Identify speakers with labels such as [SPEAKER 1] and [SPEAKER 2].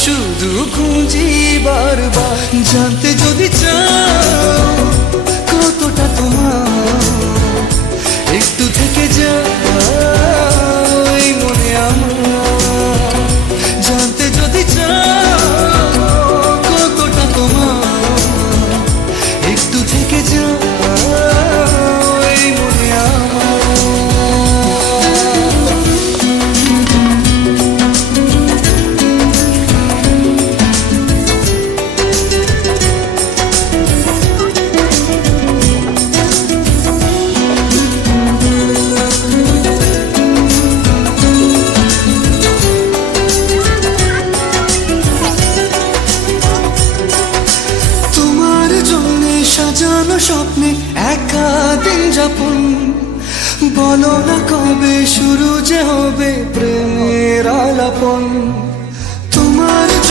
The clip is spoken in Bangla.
[SPEAKER 1] শুধু খুঁজি বারবার জানতে স্বপ্নে একা দিন যাপন। বলো না কবে শুরু যে হবে প্রেমের